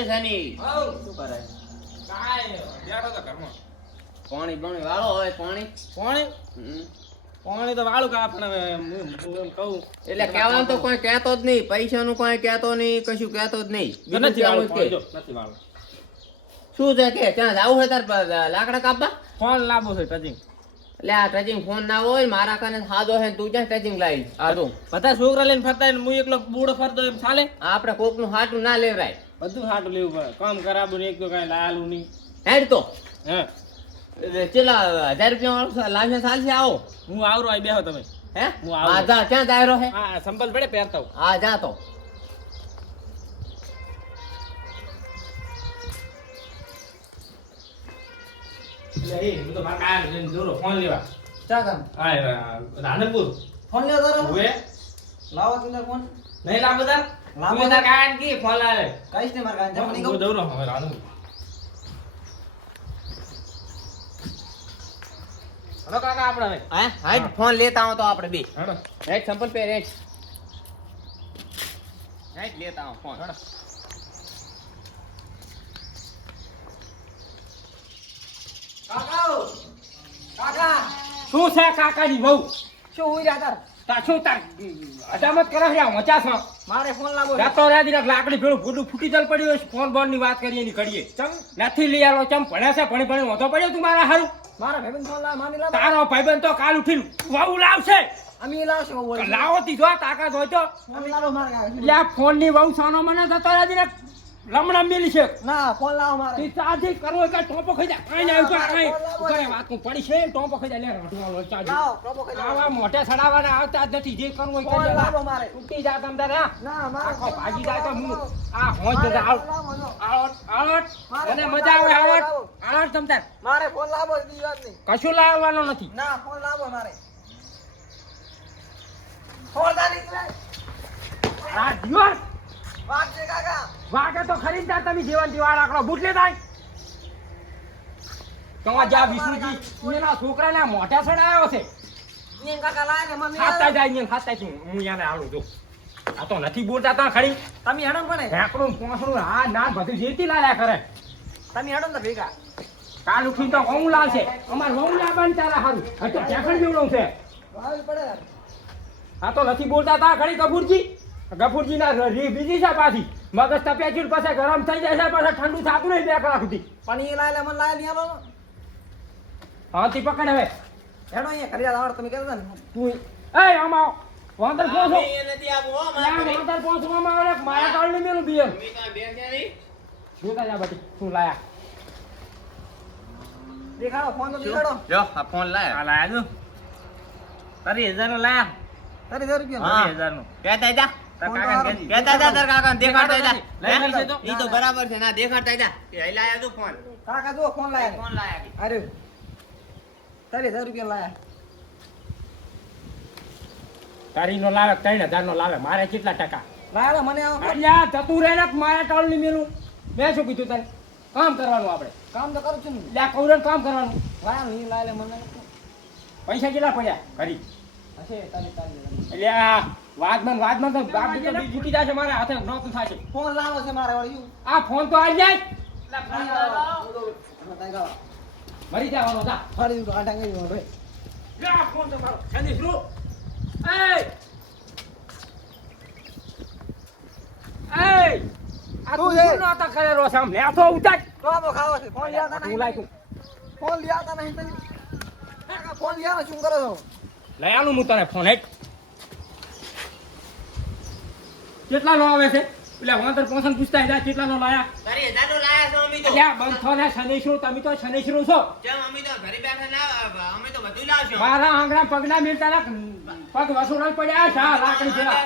એ શની શું કરે કાંઈ બેઠો તો ઘરમાં. પાણી પાણી વાળો હોય પાણી? પાણી? પાણી તો વાળું કા પણ હવે હું એમ કહું. એટલે કહેવાનું તો કોઈ કહેતો જ નહીં. પૈસાનું કોઈ કહેતો નહીં કશું કહેતો જ નહીં. નથી વાળું નથી વાળું. શું છે કે ત્યાં જાવું હોય તાર લાકડા કાપવા? ફોન લાવો છે ટચિંગ. એટલે આ ટચિંગ ફોન ના હોય મારા કને સાદો છે તું ક્યાં ટચિંગ લાવી આ તું બધા છોકરા લઈને ફરતા હું એકલો બૂડો ફરતો એમ ચાલે? આપણે કોકનું હાટું ના લેવરાય. બધું હાટું લેવું પડે. કામ કરાવું ને એક તો કાંઈ લાલું નહીં. હેડ તો. હે? ચેલા હજાર રૂપિયા વાળો લાવશે ચાલશે આવો. હું આવરો આવી બેહો તમે. હે? હું આવું. જા ક્યાં દાયરો હે? હા સંભલ પડે પહેરતા હું હા જા તો. હું તો મારા કાંઈ લઈને ફોન લેવા. ચા કામ? હા ફોન લેવા તારો. હવે લાવો તું ફોન. નહીં લાવો બધા લાવો. છે કી કઈશ ને મારા હવે હલો કાકા આપણે હવે. હા હાઈટ ફોન લેતા આવો તો આપણે બે. હેડો. હેડ સંપલ પે હેડ. હેડ લેતા આવો ફોન. હેડો. કાકા કાકા. શું છે કાકાની વહુ? શું હોય તાર? તા શું તાર અજામત કરે છે મારે ફોન લાવો છે. રાતો રાખ લાકડી ભેળું ફૂટું ફૂટી જલ પડ્યું હોય ફોન બોનની વાત કરીએ એની ઘડીએ. ચમ. નથી લઈ આવ્યો ચમ ભણ્યા છે ભણી ભણી વાંધો પડ્યો તું મારા હારું? મારા ભાઈબંધ ફોન લાવ માની લાવ. તારો ભાઈબંધ તો કાલ ઉઠીને વહુ લાવશે. અમે લાવશે લાવો તી જો તાકાત હોય તો. ફોન લાવો મારે આ ફોનની વહુ સાનો મને જતો રાત ઈરાક લમણા મેલી છે. ના ફોન લાવ મારે. તી ચાથી કરો હોય ટોપો ખાઈ જા. કાંઈ ના આવ્યું કાંઈ. ઘરે વાતનું પડી છે ટોપો ખાઈ જા. લે રાઠું વાળો ચાજી લાવો ટોપો ખાઈ જા. આવા મોઢે સડાવવાના આવતા જ નથી. જે કરવું હોય કરી લાવો મારે. ઉઠી જા તમ તારે? ના મારે ભાગી જાય તો હું આ હોંજ જ ફોન આવટ આવટ મને મજા આવે આવટ આવટ તમ તાર. મારે ફોન લાવો દી વાત નહીં કશું લાવવાનો નથી. ના ફોન લાવો મારે. ફોન દા નીકળે આ દિવસ વાત છે કાકા. તો ખરી જા તમે જીવન જીવાળ આકડો બુટલે થાય તમારા જા વિષ્ણુજી એના છોકરાના મોઢા સડાયો છે. ને કાકા લાય મમ્મી. ખાતા જાય ને ખાતા છું હું યાને આવું છું આ તો નથી બોલતા તો ખરી. તમે હેડો ને પણ ઢેકણું હા ના બધું જેતી લાલ્યા કરે. તમે હેડો ને ભેગા. કાલ ઉઠીને તો વહુ લાવશે. અમાર વહુ લાવવાની તારા હારું. તો જેવડું છે. પડે. આ તો નથી બોલતા તા ખરી ગફુરજી ગફુરજી ના રી બીજી છે પાછી. મગજ તપ્યા ચીડ પછી ગરમ થઈ જાય છે પાછા ઠંડુ થતું નહીં બે કલાક સુધી. પણ એ લાય લે મને લાય નહીં આલો હાથી પકડ હવે. એનો અહીંયા કરી આવડ તમે કહેતા ને. તું એ આમાં વાંદર પોસો એ નથી આવો મારા વાંદર પોસો માં આવે મારા કાળની મેલું બિયર. મી કા બે છે નહીં? જોતા જા બટી શું લાયા. દેખાડો ફોન તો દેખાડો. જો આ ફોન લાય. લાયા તું તારી હજાર નો લાયા. તારી હજાર રૂપિયા. હા. હજાર નો કાકાને તો? તાર દેખાડતા? ઈ તો બરાબર છે. ના દેખાડતા જા કે અહીં લાયા તું ફોન. કાકા જો ફોન લાયા ફોન લાયા અરે તારી હજાર રૂપિયા લાયા. તારી નો લાવે ત્રણ હજાર નો લાવે? મારે કેટલા ટકા? લાયા મને. અલ્યા જતું રહે ને મારા ટાળની મેલું. મેં શું કીધું તારે કામ કરવાનું આપણે. કામ તો કરું છું ને. લ્યા કૌરન કામ કરવાનું. લાયા નહીં લાય મને. પૈસા કેટલા પડ્યા? ઘરી આ વાદમાં વાદમાં તો બાપ દીકરો જીતી જશે મારે હાથે નોતું થશે ફોન લાવો છે મારે વળી આ ફોન તો આવી જાય. મરી જવાનો જા. ફરી. ફોન તો મારો. શનિ શ્રુ. એ એ આ તું શું છે? શું નહોતા કરેલો છે ઉતાર. તો આમાં ખાવો છે? ફોન લ્યા તા નહીં. ફોન લ્યા તા નહીં. ફોન લ્યા શું કરો છો? લઈ આલું હું તને ફોન એક. કેટલા નો આવે છે? એટલે વાંદર પોસન પૂછતા હતા કેટલા લાયા? તારી હજાર લાયા છો અમી તો. એટલે બંધ થો ને શનિશ્રુ તમે તો શનિશ્રુ છો. જેમ અમી તો ઘરે બેઠા ના અમે તો બધું લાવશું. મારા આંગળા પગના મિલતા ના પગ વસુલાલ પડ્યા છે લાકડી જેવા.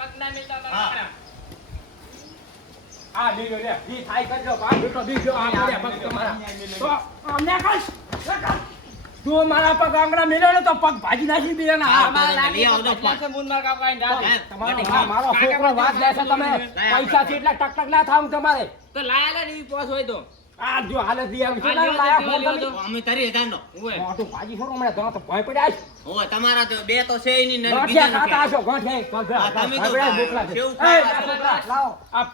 પગના મિલતા આ લે થાય કરજો બા બેટો બીજો આ પડ્યા પગ તમારા તો અમને કશ તું મારા પગ આંગળા મેલ્યો ને તો પગ ભાજી નાખી દે ને હા, મારો છોકરો વાત લેશે તમે. પૈસા છે એટલા ટક ટક ના થાવ તમારે. તો લાયા ને પોસ હોય તો. આ જો હાલે દી આમ છે આ ને, લ્યો ફોન તમે. અમે તારી હજાર નો ઓય મોટું ભાજી છોરો મને તો તો ભય પડ્યા છે. ઓય, તમારા તો બે તો છે ની નહીં ને બીજા બીજાનું ખાતા કે. હશો, ગોઠિયા. ગોઠિયા. તમે તો બોકલા છે. લાવો. આ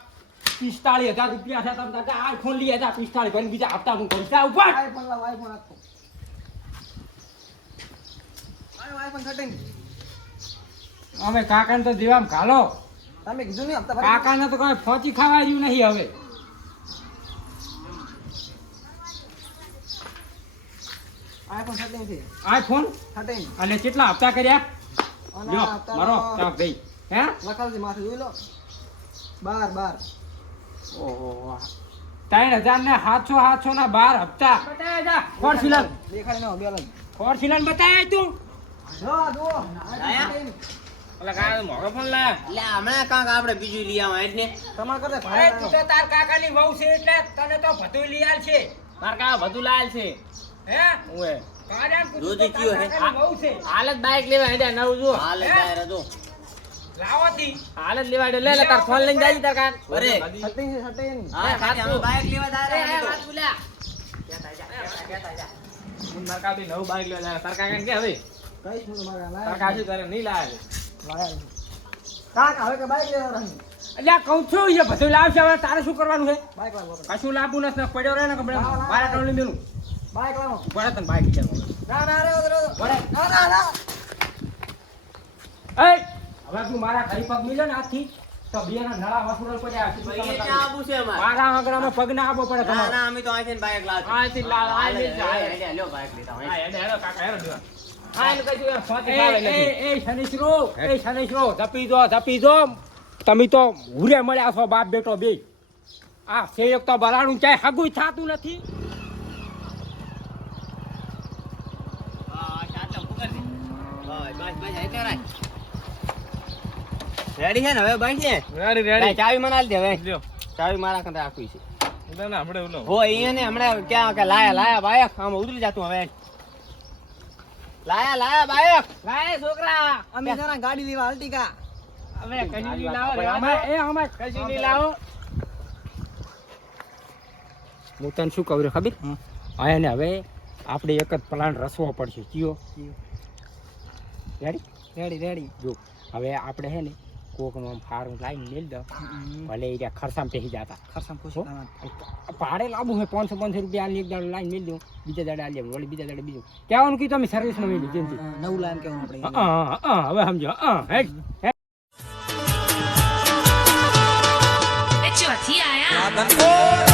પિસ્તાળીસ હજાર રૂપિયા છે તમે આ ફોન લઈ હતા પિસ્તાળીસ ભાઈ બીજા હપ્તા હું કરું ઉપર આઈફોન લાવો આઈફોન આપો આયો આઈફોન 13 અમે કાકાને તો દીવામ ઘાલો. તમે કીધું નહીં હપ્તા ભરી કાકાને તો કોઈ ફોચી ખાવા રહ્યું નહીં હવે. આઈફોન 13 છે આઈફોન 13 અને કેટલા હપ્તા કર્યા? જો મારો તો ભાઈ. હે? લખાવજે માથે જોઈ લો. બાર બાર. ઓહો ત્રણ હજાર ને સાતસો સાતસો ના બાર હપ્તા. બતાવ્યા જા. ફોર્ચ્યુનર દેખાય ન બેલન ફોર્ચ્યુનર બતાવ્યા તું. જો જો આયા? ઓલા કાકા તો મોંઘો ફોન લાયા. એટલે હમણાં કાંક આપણે બીજું લઈ આવા એટલે તમાર કરતા અરે ભાડે તું તો તાર કાકાની વહુ છે તને તો બધું આલ છે મારા કાકા બધું લાલ છે હે ઓવે. કાળિયાને પૂછ્યું દૂધ તો ચિયો તાર હે? કાકાની વહુ છે હાલ જ બાઈક લેવા હેડ્યા નવું જો હાલ જ હે? બહાર હતો લાવો જ હેડ્યા. લે તાર ફોન લઈને જાય તાર કાન અરે. સટિંગ છે હા અમે લેવા અરે, જાય વાત બોલ્યા. હું મારા કાકાથી નવું બાઈક. તાર કાકા કે હવે કઈ છું તમારા લાયા કાકા શું નહીં લાયા લાયા કાકા હવે કે બાઈક લેવા રહી એટલે આ કહું છું એ બધું લાવશે હવે તારે શું કરવાનું છે બાઈક લાવો કશું લાવવું નથી પડ્યો રહે ને કપડે લાવો, લાવો. મેલું બાઈક લાવો ભરે તને બાઈક લેવું ના ના રે રે ભરે ના ના ના એ હવે તું મારા ઘરી પગ મિલે ને આજથી તો બેના નળા વસુડલ પડ્યા ભાઈ એ આવું છે અમારે મારા આગળમાં પગ ના આપવો પડે તમારે ના અમે તો લાવ, લ્યો લેતા હા, હેડો, કાકા, હેડો તમે તો હુરે મળ્યા છો બાપ બેટો બે. આ શેક તો બરાડું ક્યાંય હગું થતું નથી. રેડી છે. ને? હવે બસ ને. Ready, ready. ચાવી મને આલ દે હવે. લ્યો. ચાવી મારા ખાતે રાખવી છે. ના, ના, હમણાં ઓલો. હો અહીંયા ને હમણાં ક્યાં કે લાયા લાયા બાયક આમ ઉતરી જતું હવે. લાયા લાયા બાયક લાય છોકરા. અમે જરા ગાડી લેવા અલ્ટિકા અમે કજી લાવો દો. એ અમે કજી લાવો. હું તને શું કહું ખબર? આયા ને હવે આપણે એક જ પ્લાન રસવો પડશે. કયો? રેડી રેડી રેડી જો હવે આપણે હે ને કોકનું આમ ફારું લાઈને મેલ દો ભલે એ ખરસામાં પેહી જતા. ખરસામ ખુશ હો? ભાડે લાવવું હોય પાંચસો પાંચસો રૂપિયા આલી એક દાડો લાઈન મેલ દઉં બીજા દાડે આલી વળી બીજા દાડે બીજું. કહેવાનું કે તમે સર્વિસમાં મેલી જેમથી નવું લાઈન કહેવાનું આપણે હવે સમજો. હા ચોથી આયા.